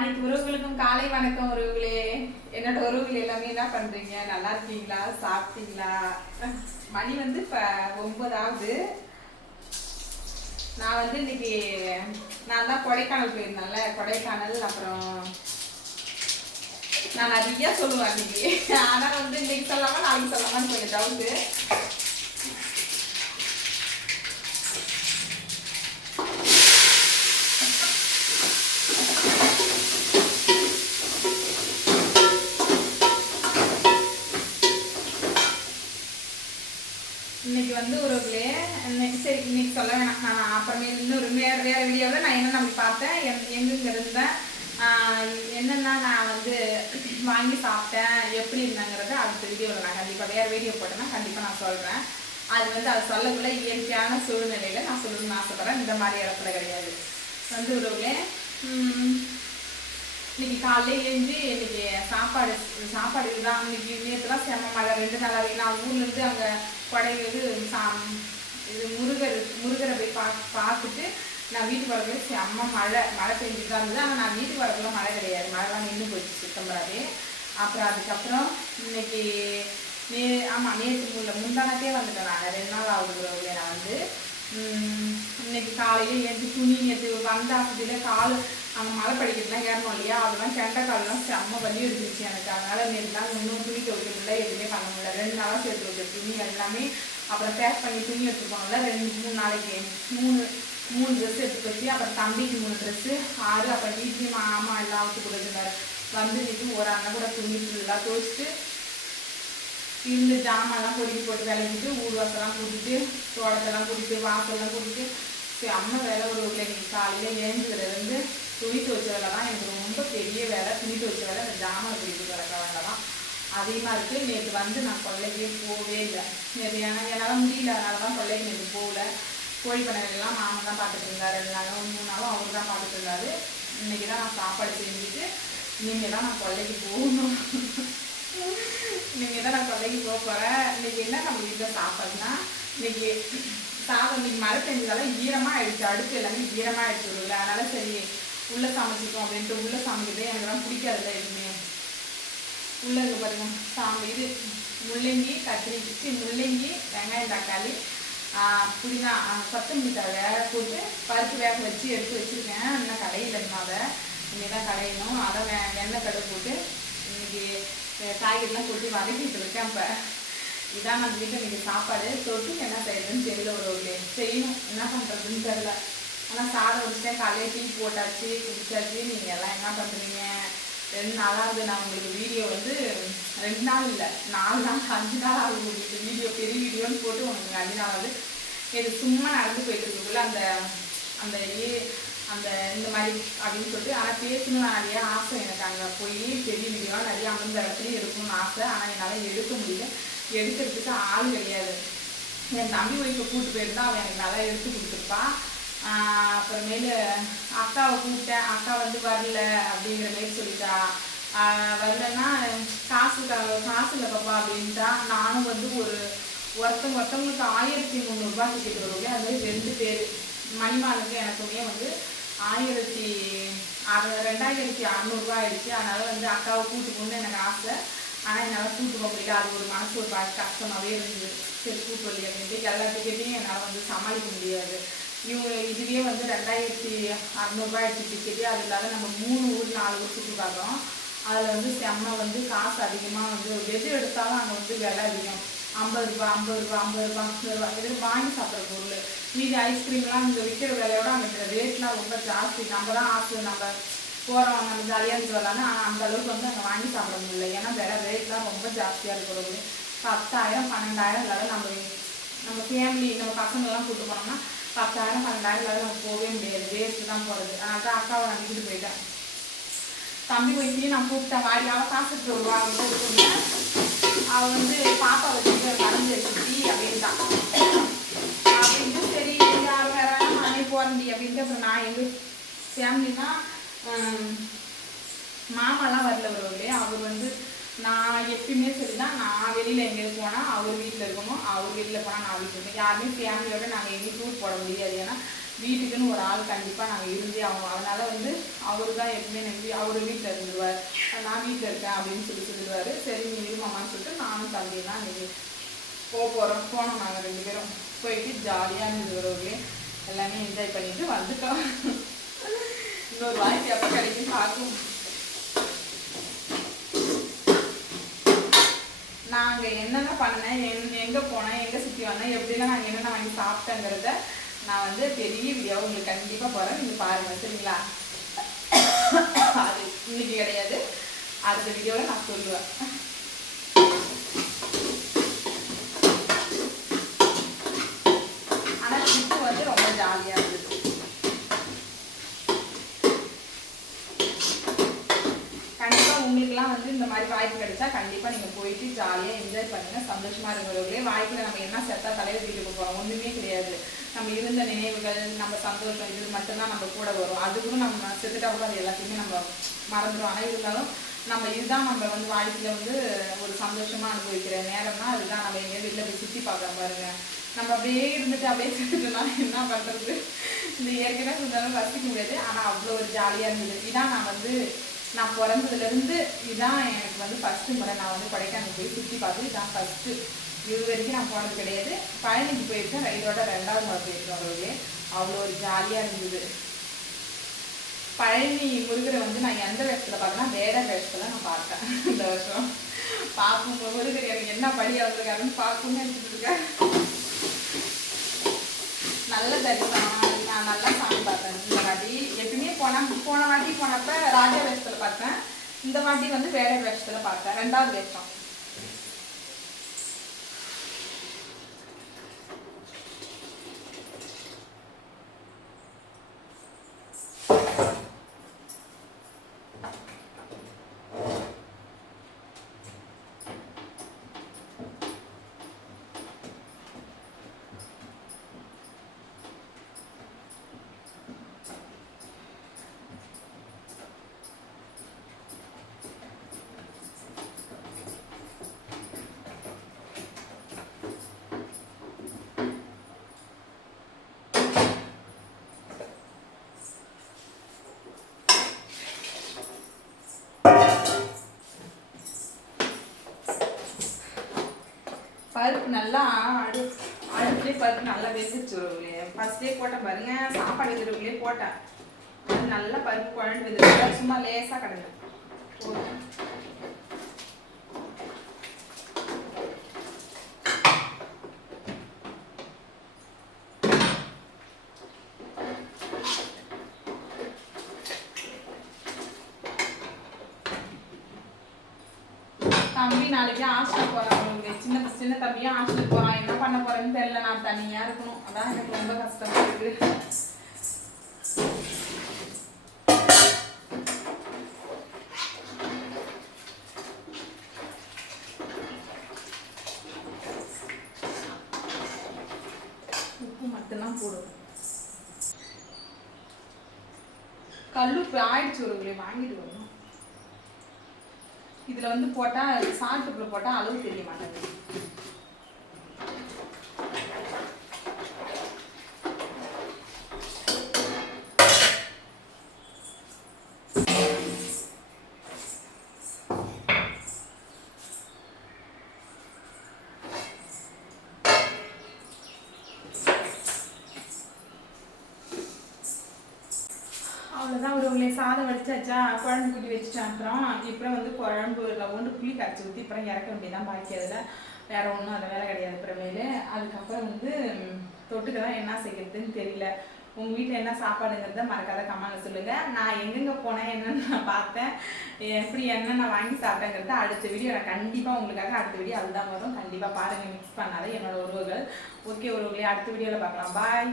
அனைத்து உறவுகளுக்கும் காலை வணக்கம் உறவுகளே. என்னோட உறவுகள் எல்லாமே என்ன பண்றீங்க? நல்லா இருக்கீங்களா? சாப்பிட்டீங்களா? மணி வந்து இப்போ ஒன்பதாவது நான் வந்து இன்னைக்கு நான் தான் கொடைக்கானல் போயிருந்தேன்ல. கொடைக்கானல் அப்புறம் நான் நிறைய சொல்லுவேன் இன்னைக்கு ஆனால் வந்து இன்னைக்கு சொல்லாமல் நாளைக்கு சொல்லாமான்னு கொஞ்சம் டவுட்டு சரி இன்னைக்கு சொல்ல வேணாம். நான் அப்புறமே இன்னொரு வேறு வேறு வீடியோவில் நான் என்ன நம்ம பார்த்தேன் எங் எங்கெங்க இருந்தேன் என்னென்னா என்னென்ன நான் வந்து வாங்கி சாப்பிட்டேன் எப்படி இருந்தாங்கிறத அடுத்த வீடியோவில் நான் கண்டிப்பாக வேறு வீடியோ போட்டேன்னா கண்டிப்பாக நான் சொல்கிறேன் அது வந்து அது சொல்லக்குள்ள இயற்கையான சூழ்நிலையில் நான் சொல்லணும்னு ஆசைப்பட்றேன். இந்த மாதிரி இடத்துல கிடையாது. வந்து உறவுகளே இன்னைக்கு காலையில் எழுந்து இன்னைக்கு சாப்பாடு சாப்பாடு இதுதான். இன்னைக்கு நேற்றுலாம் செம்ம மழை. ரெண்டு நாளாகவே நான் ஊர்லேருந்து அங்கே குடையிறது சா- இது முருகர் முருகரை போய் பா பார்த்துட்டு நான் வீட்டுக்கு வரக்குள்ள செம்ம மழை மழை பெஞ்சுட்டு தான் இருந்தது. ஆனால் நான் வீட்டுக்கு வரக்குள்ள மழை கிடையாது. மழைலாம் நின்று போயிடுச்சு சுத்தம்பராவே அப்புறம் அதுக்கப்புறம் இன்னைக்கு நே ஆமாம் நேற்று உள்ள முந்தானத்தே வந்துட்டேன் நான். ரெண்டு நாள் ஆகுது நான் வந்து. இன்னைக்கு காலையில் எழுந்து துணி நேற்று வந்த ஆசையில் கால் அங்கே மழை படிக்கிறதுலாம் ஏறணும் இல்லையா? அதெல்லாம் கெண்ட காலெல்லாம் செம்ம பண்ணி எடுத்துருச்சு எனக்கு. நேற்று நேற்றுலாம் இன்னும் துணி துவைக்க முடியல எதுவுமே பண்ண முடியல. ரெண்டு நாளாக சேர்த்து வச்ச துணி எல்லாமே அப்புறம் பேக் பண்ணி துணி எடுத்துருப்பாங்கல்ல ரெண்டு மூணு நாளைக்கு. மூணு மூணு ட்ரெஸ் எடுத்து வச்சு அப்புறம் தம்பிக்கு மூணு ட்ரெஸ்ஸு ஆறு அப்புறம் வீட்லேயும் மாமா எல்லாம் வச்சு கொடுத்துருந்தாரு வந்து நிற்கும் ஒரு அண்ணன் கூட துணி ஃபுல்லாக துவைச்சிட்டு இருந்து ஜாமான்லாம் பொறுக்கி போட்டு விளக்கிட்டு ஊர் கூட்டிட்டு தோட்டத்தெல்லாம் கூட்டிட்டு வாசல்லாம் கூட்டிட்டு சரி அம்மா வேலை ஒரு வீட்டில் இன்னைக்கு காலையில் எழுந்துக்கிறதுலேருந்து துணி துவைச்ச வேலை தான் எனக்கு ரொம்ப பெரிய வேலை துணி துவைச்ச வேலை அந்த ஜாமான் பிடிக்க வேலை தான் அதிகமாக இருக்குது நேற்று வந்து நான் கொள்ளைக்கே போகவே இல்லை. நேற்று ஏன்னா என்னால் முடியல. அதனால தான் கொள்ளைக்கு நேற்று போகல கோழி பண்ணலாம் மாமன் தான் பார்த்துட்டு இருந்தார். ரெண்டு நாளும் மூணு நாளும் அவர் தான் பார்த்துட்டு இருந்தார். இன்னைக்கு தான் நான் சாப்பாடு செஞ்சுட்டு நீங்கள் தான் நான் கொள்ளைக்கு போகணும். நீங்கள் தான் நான் கொள்ளைக்கு போக போகிறேன் இன்றைக்கி என்ன நம்ம வீட்டில் சாப்பாடுனா இன்றைக்கி சாதம் இன்றைக்கி மழை பெஞ்சதால ஈரமாக ஆயிடுச்சு. அடுப்பு எல்லாமே ஈரமாக ஆயிடுச்சு. உள்ள அதனால சரி உள்ளே சமைச்சிக்கோம் அப்படின்ட்டு உள்ளே சமைக்கிறது எனக்கு தான் பிடிக்காதுல்ல எதுவுமே. உள்ளே இருக்க பாருங்கள் சாம்பு இது முள்ளங்கி கத்திரி முள்ளங்கி வெங்காயம் தக்காளி புதினா ஆஹ் கொத்தமல்லி தழை போட்டு பருப்பு வேக வச்சு எடுத்து வச்சிருக்கேன். இன்னும் கடையில் அதை. இங்கே தான் கடையணும். அதை வே எண்ணெய் கடை போட்டு இன்றைக்கி காய்கறிலாம் போட்டு வதக்கிட்டு இருக்கேன் இப்போ. இதான் நம்ம வீட்டில் இன்னைக்கு சாப்பாடு. தொட்டு என்ன செய்யறதுன்னு தெரியல ஒரு ஒரு செய்யணும். என்ன பண்ணுறதுன்னு தெரில ஆனால் சாதம் வச்சுட்டேன். காலையில் டீ போட்டாச்சு குடிச்சாச்சு. நீங்கள் எல்லாம் என்ன பண்ணுறீங்க ரெண்டு நாளாவது நான் உங்களுக்கு வீடியோ வந்து ரெண்டு நாள் இல்லை நாலு நாள் அஞ்சு நாள் ஆகுது உங்களுக்கு வீடியோ பெரிய வீடியோன்னு போட்டு உங்களுக்கு அஞ்சு நாள் ஆகுது இது சும்மா நடந்து போயிட்டு இருக்குள்ள அந்த அந்த ஏ- அந்த இந்த மாதிரி அப்படின்னு சொல்லிட்டு ஆனால் பேசணும் நிறைய ஆசை எனக்கு. அங்கே போய் பெரிய வீடியோ நிறைய அமர்ந்த இடத்துலையும் எடுக்கணும்னு ஆசை. ஆனால் என்னால் எடுக்க முடியல. எடுக்கிறதுக்கு ஆள் கிடையாது. என் தம்பி ஒய்ஃபை கூப்பிட்டு போயிருந்தா அவன் எனக்கு நல்லா எடுத்து கொடுத்துருப்பா. அப்புறமேலு அக்காவை கூப்பிட்டேன். அக்கா வந்து வரல அப்படிங்கிற மாதிரி சொல்லிட்டா. வரலன்னா காசு காசு இல்லை பாப்பா அப்படின்ட்டா. நானும் வந்து ஒரு ஒருத்தங்க ஒருத்தவங்களுக்கு ஆயிரத்தி முந்நூறுரூபா டிக்கெட் வருவாங்க அது மாதிரி ரெண்டு பேர். மணிமாலுக்கு எனக்குமே வந்து ஆயிரத்தி அறு ரெண்டாயிரத்தி அறநூறுபா ஆயிடுச்சு. அதனால் வந்து அக்காவை கூட்டு போகணுன்னு எனக்கு ஆசை. ஆனால் என்னால் கூட்டு போக முடியல. அது ஒரு மனசு ஒரு பாதி கஷ்டமாகவே இருந்தது. சரி கூட்டு வரலையே அப்படின்ட்டு எல்லா டிக்கெட்டையும் என்னால் வந்து சமாளிக்க முடியாது. இவங்க இதுவே வந்து ரெண்டாயிரத்தி அறநூறுபா எடுத்து டிக்கெட்டு அது இல்லாத நம்ம மூணு ஊர் நாலு ஊர் சுற்றி பார்த்தோம். அதில் வந்து செம்ம வந்து காசு அதிகமாக வந்து எது எடுத்தாலும் அங்கே வந்து விலை அதிகம். ஐம்பது ரூபா ஐம்பது ரூபா ஐம்பது ரூபா ஐம்பது ரூபா. இது வாங்கி சாப்பிட்ற பொருள். மீதி ஐஸ்கிரீம்லாம் இங்கே விற்கிற விலையோட அங்கே ரேட்லாம் ரொம்ப ஜாஸ்தி. நம்ம தான் ஆசை நம்ம போகிறோம் நம்ம ஜாலியாக இருந்து வரலான்னு ஆனால் அந்த அளவுக்கு வந்து அங்கே வாங்கி சாப்பிட முடியல. ஏன்னா விலை ரேட்லாம் ரொம்ப ஜாஸ்தியாக இருக்கிறது பத்தாயிரம் பன்னெண்டாயிரம் இல்லாத நம்ம நம்ம ஃபேமிலி நம்ம பசங்கள்லாம் கூப்பிட்டு போனோம்னா பத்தாயிரம் பன்னெண்டாயிரம் இல்லாத நம்ம போகவே முடியாது வேஸ்ட்டு தான் போகிறது அதனால தான் அக்காவை நான் வீட்டுக்கு போயிட்டேன் தம்பி போய் நான் கூப்பிட்டேன் வாடி அவள் காசு எடுத்து வருவா அவன் சொன்னேன் அவள் வந்து பாப்பா வச்சுட்டு நடந்து வச்சுட்டி அப்படின்ட்டான் அப்படின்ட்டு சரி யாரும் வேற நானே போறேன்டி அப்படின்ட்டு அப்புறம் நான் எங்கள் ஃபேமிலினா மாமாலாம் வரல வருவாரு அவர் வந்து நான் எப்பயுமே சொல்லிதான் நான் வெளியில் எங்கேயும் போனால் அவர் வீட்டில் இருக்கணும் அவர் வீட்டில் போனால் நான் வீட்டில் இருக்கேன் யாருமே ஃபேமிலியோட நாங்கள் எங்கேயும் டூர் போட முடியாது. ஏன்னா வீட்டுக்குன்னு ஒரு ஆள் கண்டிப்பாக நாங்கள் இருந்தே ஆகணும். அதனால் வந்து அவர் தான் எப்பவுமே நம்பி அவர் வீட்டில் இருந்துருவார். நான் வீட்டில் இருக்கேன் அப்படின்னு சொல்லி சொல்லிடுவார். சரி நீ இருமாமான்னு சொல்லிட்டு நானும் தம்பியெல்லாம் இன்னைக்கு போக போகிறோம் போனோம் நாங்கள் ரெண்டு பேரும். போயிட்டு ஜாலியாக இருந்தது எல்லாமே என்ஜாய் பண்ணிட்டு வந்துட்டோம். இன்னொரு வாய்ப்பு எப்போ கிடைக்கும் பார்க்கும் நாங்கள் என்னென்ன பண்ணேன் எங் எங்கே போனேன் எங்கே சுற்றி வந்தேன் எப்படிலாம் நாங்கள் என்னென்ன வாங்கி சாப்பிட்டேங்கிறத நான் வந்து பெரிய வீடியோவை உங்களுக்கு கண்டிப்பாக போகிறேன் நீங்கள் பாருங்கள் சரிங்களா? அது இன்னைக்கு கிடையாது. அடுத்த வீடியோவில் நான் சொல்லுவேன் ஆனால் ட்ரிப்பு வந்து ரொம்ப ஜாலியாக இருந்தது கண்டிப்பா உங்களுக்குலாம் வந்து இந்த மாதிரி வாய்ப்பு கிடைச்சா கண்டிப்பா நீங்க போயிட்டு ஜாலியா என்ஜாய் பண்ணுங்க. சந்தோஷமா இருக்கிறவங்களே வாழ்க்கையில நம்ம என்ன செத்தா தலைவர் வீட்டுக்கு போறோம் ஒண்ணுமே கிடையாது. நம்ம இருந்த நினைவுகள் நம்ம சந்தோஷம் இது மட்டும்தான் நம்ம கூட வரும். அதுக்கும் நம்ம செத்துட்டா கூட அது எல்லாத்தையுமே நம்ம மறந்துடும் ஆனால் இருந்தாலும் நம்ம இதுதான் நம்ம வந்து வாழ்க்கையில வந்து ஒரு சந்தோஷமா அனுபவிக்கிற நேரம்னா அதுதான். நம்ம எங்கேயும் வெளில போய் சுத்தி பார்க்கலாம் பாருங்க. நம்ம அப்படியே இருந்துட்டு அப்படியே செத்துட்டோம்னா என்ன பண்றது? இந்த ஏற்கனவே இருந்தாலும் ரசிக்க முடியாது. ஆனா அவ்வளோ ஒரு ஜாலியா இருந்தது. இதான் நான் வந்து நான் பிறந்ததுலேருந்து இதுதான் எனக்கு வந்து ஃபஸ்ட்டு முறை நான் வந்து கொடைக்கானல் போய் சுற்றி பார்த்து இதுதான் ஃபஸ்ட்டு இது வரைக்கும் நான் போனது கிடையாது. பழனிக்கு போயிருக்கேன். ரைடோட ரெண்டாவது முறை போயிருக்கேன் அவர்களே அவ்வளோ ஒரு ஜாலியாக இருந்தது. பழனி முருகரை வந்து நான் எந்த வேஷத்தில் பார்த்தேன்னா வேற வேஷத்தில் நான் பார்த்தேன். இந்த வருஷம். பார்க்கும் முருகர் எனக்கு என்ன படி வந்திருக்காருன்னு பார்க்கணும்னு எடுத்துட்டு இருக்கேன். நல்ல தரிசனம். நான் நல்லா சாமி பார்த்தேன் இந்த வாட்டி எப்பயுமே போனா போன வாட்டி போனப்ப ராஜா வேஷத்துல பார்த்தேன். இந்த வாட்டி வந்து வேற வேஷத்துல பார்த்தேன். ரெண்டாவது வேஷம். பருப்பு நல்லா அடு அடுப்புலேயே பருப்பு நல்லா வெந்துச்சு உறவுகளே ஃபர்ஸ்ட்லேயே போட்டேன் பாருங்க சாப்பாடு வைக்கிறவங்களே போட்டேன். அது நல்லா பருப்பு குழம்பு வெந்துருக்கு சும்மா லேசாக கிடக்கு போட்டேன். தம்பி நாளைக்கு ஹாஸ்டல் போறாங்க. சின்ன சின்ன தம்பியும் ஹாஸ்டல் போறான். என்ன பண்ண போறேன்னு தெரியல. நான் தனியா இருக்கணும். அதான் எனக்கு ரொம்ப கஷ்டமா இருக்கு. உப்பு மட்டும்தான் போடுவோம் கல்லுப்பு ஆயிடுச்சு ஒரு வாங்கிட்டு வரணும் இதில் வந்து போட்டால் சால்ட்டுக்குள்ள போட்டால் அளவு தெரிய மாட்டேங்குது அவ்வளோதான் ஒரு வச்சாச்சா குழம்பு கூட்டி வச்சுட்டேன். அப்புறம் இப்போ வந்து குழம்புல ஒன்று புளி கரைச்சி ஊற்றி அப்புறம் இறக்க வேண்டியதான் பாக்கி. அதில் வேற ஒன்றும் அந்த வேலை கிடையாது அப்புறமேலு. அதுக்கப்புறம் வந்து ம், தொட்டுக்க தான் என்ன செய்யறதுன்னு தெரியல. உங்கள் வீட்டில் என்ன சாப்பாடுங்கிறத மறக்காத கமெண்ட்ல சொல்லுங்கள் நான் எங்கெங்கே போனேன் என்னென்ன நான் பார்த்தேன். எப்படி என்னென்ன வாங்கி சாப்பிட்டேங்கிறத அடுத்த வீடியோ நான் கண்டிப்பாக உங்களுக்காக அடுத்த வீடியோ அதுதான் வரும். கண்டிப்பாக பாருங்கள் மிக்ஸ் பண்ணாத என்னோட உறவுகள். ஓகே உறவுகளே அடுத்த வீடியோவில் பார்க்கலாம். பாய்